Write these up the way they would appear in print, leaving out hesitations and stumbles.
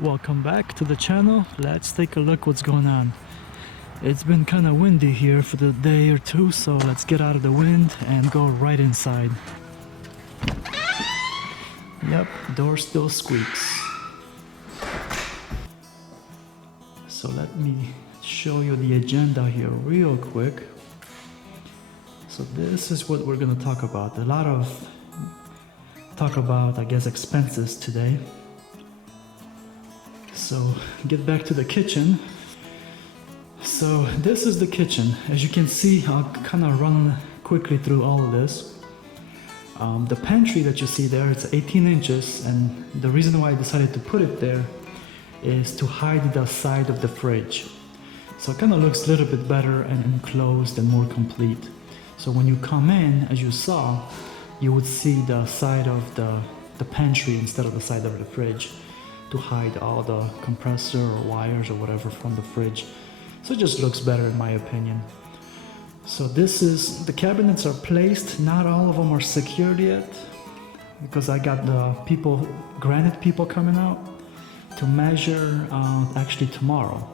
Welcome back to the channel. Let's take a look what's going on. It's been kind of windy here for the day or two, so let's get out of the wind and go right inside. Yep, door still squeaks. So let me show you the agenda here real quick. So this is what we're gonna talk about. A lot of talk about, I guess, expenses today. So get back to the kitchen. So this is the kitchen. As you can see, I'll kind of run quickly through all of this. The pantry that you see there, it's 18 inches, and the reason why I decided to put it there is to hide the side of the fridge. So it kind of looks a little bit better and enclosed and more complete. So when you come in, as you saw, you would see the side of the pantry instead of the side of the fridge, to hide all the compressor or wires or whatever from the fridge. So it just looks better in my opinion. So this is, the cabinets are placed, not all of them are secured yet, because I got the people, granite people coming out to measure actually tomorrow.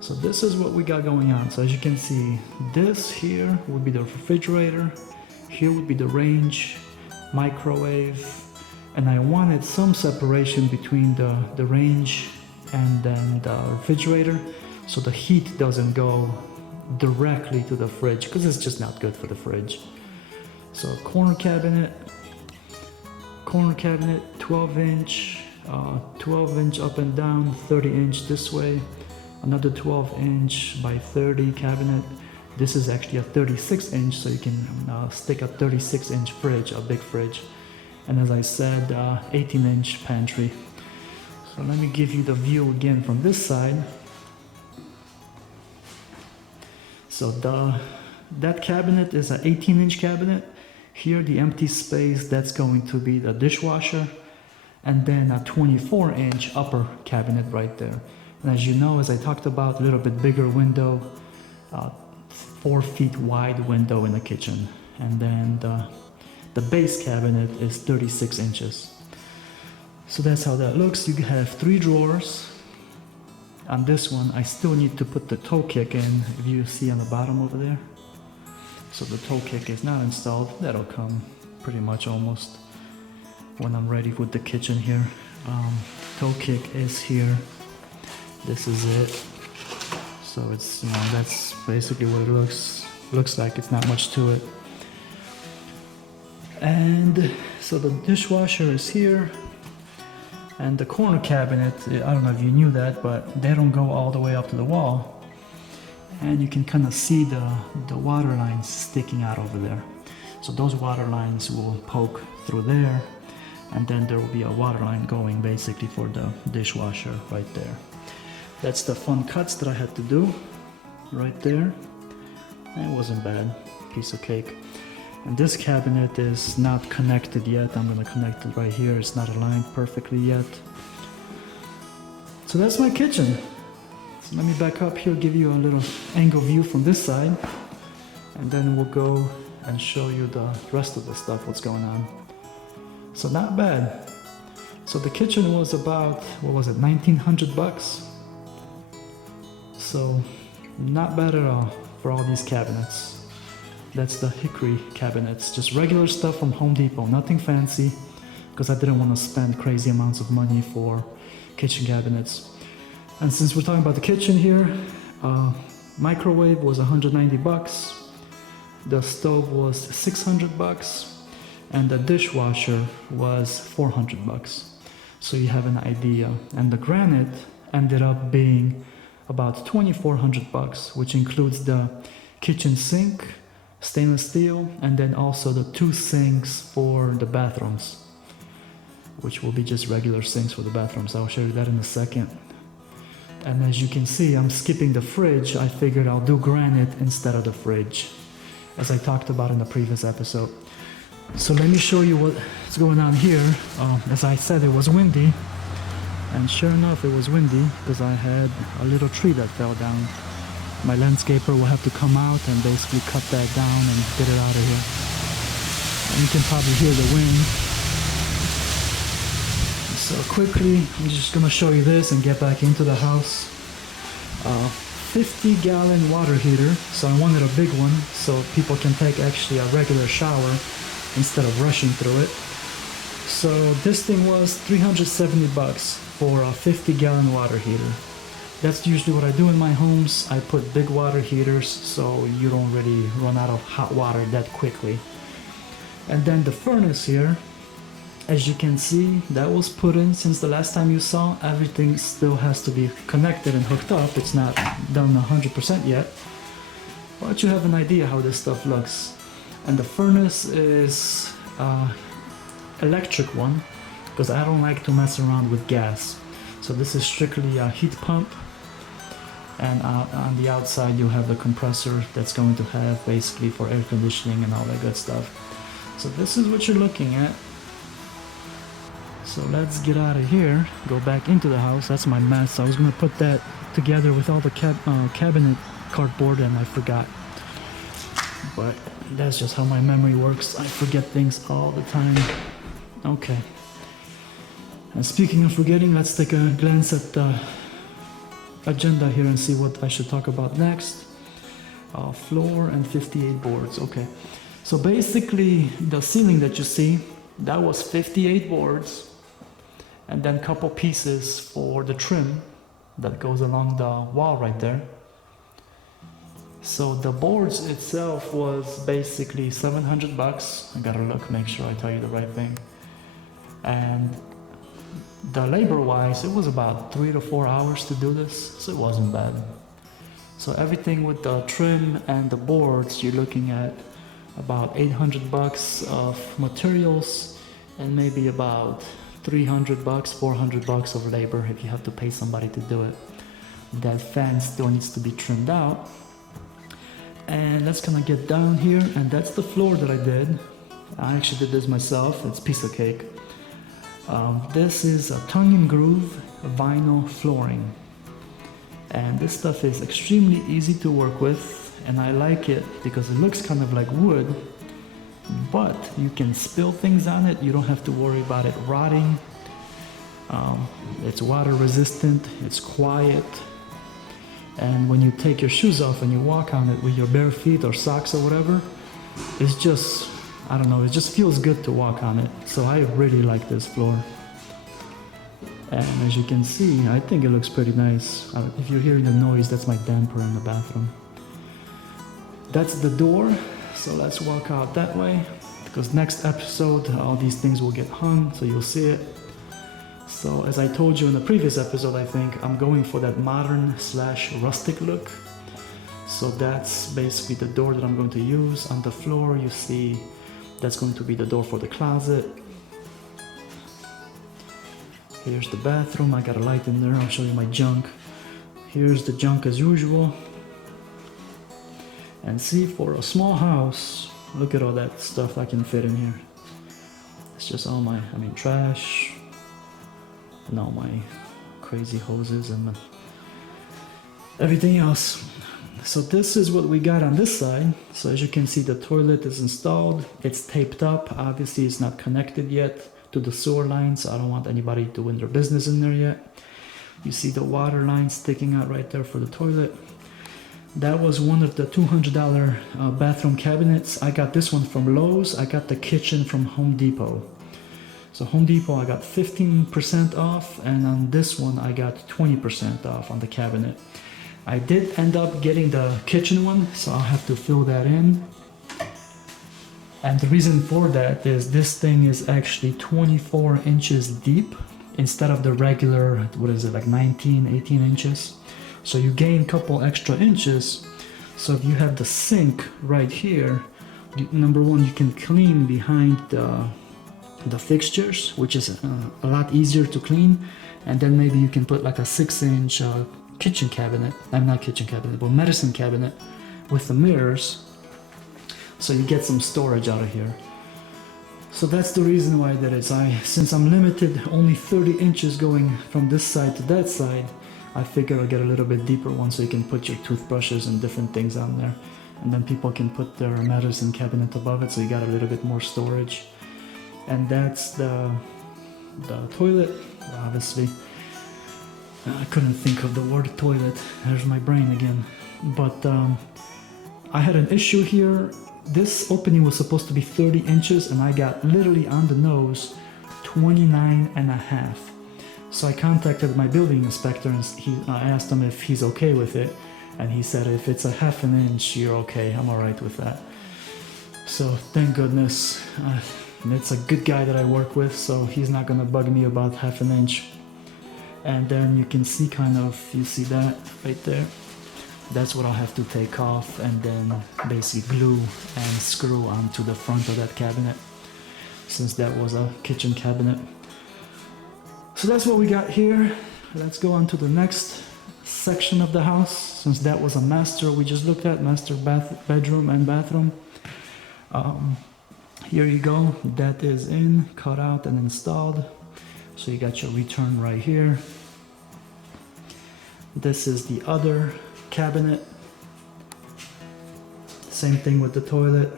So this is what we got going on. So as you can see, this here would be the refrigerator, here would be the range, microwave, and I wanted some separation between the range and then the refrigerator, so the heat doesn't go directly to the fridge, because it's just not good for the fridge. So corner cabinet, 12 inch up and down, 30 inch this way, another 12 inch by 30 cabinet. This is actually a 36 inch, so you can stick a 36 inch fridge, a big fridge. And as I said, 18 inch pantry. So let me give you the view again from this side. So that cabinet is an 18 inch cabinet. Here the empty space, that's going to be the dishwasher, and then a 24 inch upper cabinet right there. And as you know, as I talked about, a little bit bigger window, 4 feet wide window in the kitchen. And then the base cabinet is 36 inches. So that's how that looks. You have 3 drawers. On this one, I still need to put the toe kick in, if you see on the bottom over there. So the toe kick is not installed. That'll come pretty much almost when I'm ready with the kitchen here. Toe kick is here. This is it. So it's, that's basically what it looks like. It's not much to it. And so the dishwasher is here, and the corner cabinet, I don't know if you knew that, but they don't go all the way up to the wall, and you can kind of see the water lines sticking out over there. So those water lines will poke through there, and then there will be a water line going basically for the dishwasher right there. That's the fun cuts that I had to do right there. It wasn't bad, piece of cake. And this cabinet is not connected yet. I'm gonna connect it right here. It's not aligned perfectly yet. So that's my kitchen. So let me back up here, give you a little angle view from this side, and then we'll go and show you the rest of the stuff, what's going on. So not bad. So the kitchen was about, what was it, 1,900 bucks? So not bad at all for all these cabinets. That's the hickory cabinets, just regular stuff from Home Depot, nothing fancy, because I didn't want to spend crazy amounts of money for kitchen cabinets. And since we're talking about the kitchen here, microwave was 190 bucks, the stove was 600 bucks, and the dishwasher was 400 bucks. So you have an idea. And the granite ended up being about 2,400 bucks, which includes the kitchen sink, stainless steel, and then also the 2 sinks for the bathrooms, which will be just regular sinks for the bathrooms. I'll show you that in a second. And as you can see, I'm skipping the fridge. I figured I'll do granite instead of the fridge, as I talked about in the previous episode. So let me show you what's going on here. As I said, it was windy, and sure enough, it was windy because I had a little tree that fell down. My landscaper will have to come out and basically cut that down and get it out of here. And you can probably hear the wind. So So quickly, I'm just gonna show you this and get back into the house. 50-gallon water heater, so I wanted a big one so people can take actually a regular shower instead of rushing through it. So this thing was 370 bucks for a 50-gallon water heater. That's usually what I do in my homes. I put big water heaters so you don't really run out of hot water that quickly. And then the furnace here, as you can see, that was put in since the last time you saw. Everything still has to be connected and hooked up. It's not done 100% yet, but you have an idea how this stuff looks. And the furnace is electric one because I don't like to mess around with gas. So this is strictly a heat pump, and on the outside you have the compressor that's going to have basically for air conditioning and all that good stuff. So this is what you're looking at. So let's get out of here, go back into the house. That's my mess. I was gonna put that together with all the cabinet cardboard and I forgot. But that's just how my memory works. I forget things all the time. Okay. And speaking of forgetting, let's take a glance at the agenda here and see what I should talk about next. Floor and 58 boards. Okay. So basically, the ceiling that you see, that was 58 boards. And then a couple pieces for the trim that goes along the wall right there. So the boards itself was basically 700 bucks. I gotta look, make sure I tell you the right thing. And the labor wise, it was about 3 to 4 hours to do this, so it wasn't bad. So everything with the trim and the boards, you're looking at about 800 bucks of materials and maybe about 300 bucks, 400 bucks of labor if you have to pay somebody to do it. That fan still needs to be trimmed out. And let's kind of get down here, and that's the floor that I did. I actually did this myself. It's a piece of cake. This is a tongue and groove vinyl flooring. And this stuff is extremely easy to work with, and I like it because it looks kind of like wood, but you can spill things on it. You don't have to worry about it rotting. It's water resistant, it's quiet, and when you take your shoes off and you walk on it with your bare feet or socks or whatever, it's just, I don't know, it just feels good to walk on it. So I really like this floor. And as you can see, I think it looks pretty nice. If you're hearing the noise, that's my damper in the bathroom. That's the door. So let's walk out that way, because next episode all these things will get hung, so you'll see it. So as I told you in the previous episode, I think I'm going for that modern / rustic look. So that's basically the door that I'm going to use. On the floor you see that's going to be the door for the closet. Here's the bathroom. I got a light in there. I'll show you my junk. Here's the junk as usual. And see, for a small house, look at all that stuff I can fit in here. It's just all my, trash, and all my crazy hoses and everything else. So this is what we got on this side. So as you can see, the toilet is installed. It's taped up. Obviously, it's not connected yet to the sewer lines. I don't want anybody doing their business in there yet. You see the water line sticking out right there for the toilet. That was one of the $200 bathroom cabinets. I got this one from Lowe's. I got the kitchen from Home Depot. So Home Depot, I got 15% off, and on this one, I got 20% off on the cabinet. I did end up getting the kitchen one, so I'll have to fill that in. And the reason for that is this thing is actually 24 inches deep instead of the regular, what is it, like 19, 18 inches. So you gain a couple extra inches. So if you have the sink right here, number one, you can clean behind the fixtures, which is a lot easier to clean. And then maybe you can put like a 6-inch kitchen cabinet, not kitchen cabinet, but medicine cabinet with the mirrors. So you get some storage out of here. So that's the reason why that is. Since I'm limited, only 30 inches going from this side to that side, I figure I'll get a little bit deeper one so you can put your toothbrushes and different things on there. And then people can put their medicine cabinet above it, so you got a little bit more storage. And that's the toilet. obviously. I couldn't think of the word toilet. There's my brain again. But I had an issue here. This opening was supposed to be 30 inches and I got literally on the nose 29 and a half. So I contacted my building inspector and I asked him if he's okay with it. And he said, if it's a half an inch, you're okay. I'm all right with that. So thank goodness. It's a good guy that I work with, so he's not gonna bug me about half an inch. And then you can see kind of, you see that right there? That's what I'll have to take off and then basically glue and screw onto the front of that cabinet, since that was a kitchen cabinet. So that's what we got here. Let's go on to the next section of the house, since that was a master we just looked at, master bedroom and bathroom. Here you go, that is in, cut out and installed. So you got your return right here. This is the other cabinet. Same thing with the toilet.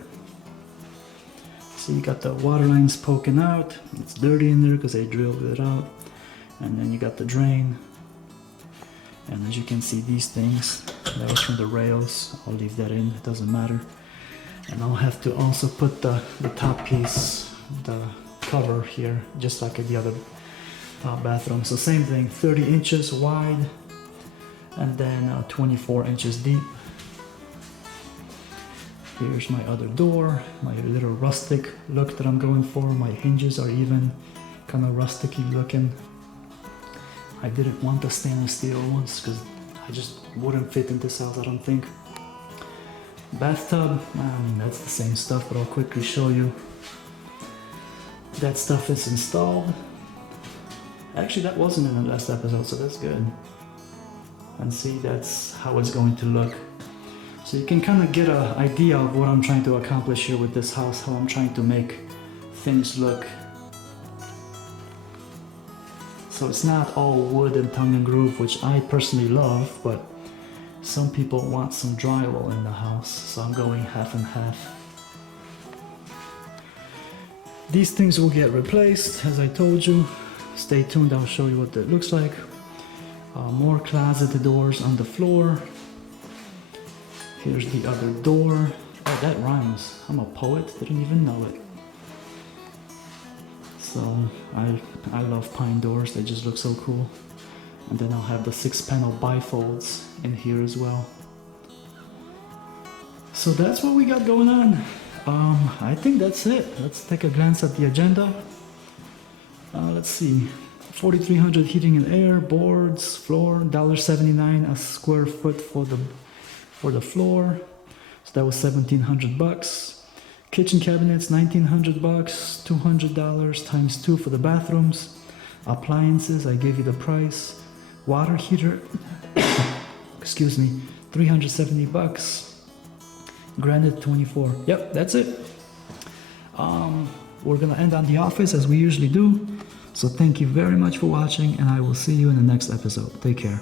So you got the water lines poking out. It's dirty in there because I drilled it out. And then you got the drain. And as you can see, these things, that was from the rails. I'll leave that in, it doesn't matter. And I'll have to also put the top piece, the cover here, just like at the other bathroom. So same thing, 30 inches wide and then 24 inches deep. Here's my other door, my little rustic look that I'm going for. My hinges are even kind of rusticy looking. I didn't want the stainless steel ones because I just wouldn't fit in this house, I don't think. Bathtub, I mean, that's the same stuff, but I'll quickly show you. That stuff is installed. Actually, that wasn't in the last episode, so that's good. And see, that's how it's going to look. So you can kind of get an idea of what I'm trying to accomplish here with this house, how I'm trying to make things look. So it's not all wood and tongue and groove, which I personally love, but some people want some drywall in the house, so I'm going half and half. These things will get replaced, as I told you. Stay tuned, I'll show you what it looks like. More closet doors on the floor. Here's the other door. Oh, that rhymes. I'm a poet, didn't even know it. So I love pine doors, they just look so cool. And then I'll have the 6-panel bifolds in here as well. So that's what we got going on. I think that's it. Let's take a glance at the agenda. Let's see. 4,300 heating and air, boards, floor, $1.79 a square foot for the floor. So that was $1,700. Kitchen cabinets, $1,900, $200 times 2 for the bathrooms. Appliances, I gave you the price. Water heater, excuse me, $370. Granite 24. Yep, that's it. We're gonna end on The Office as we usually do. So thank you very much for watching, and I will see you in the next episode. Take care.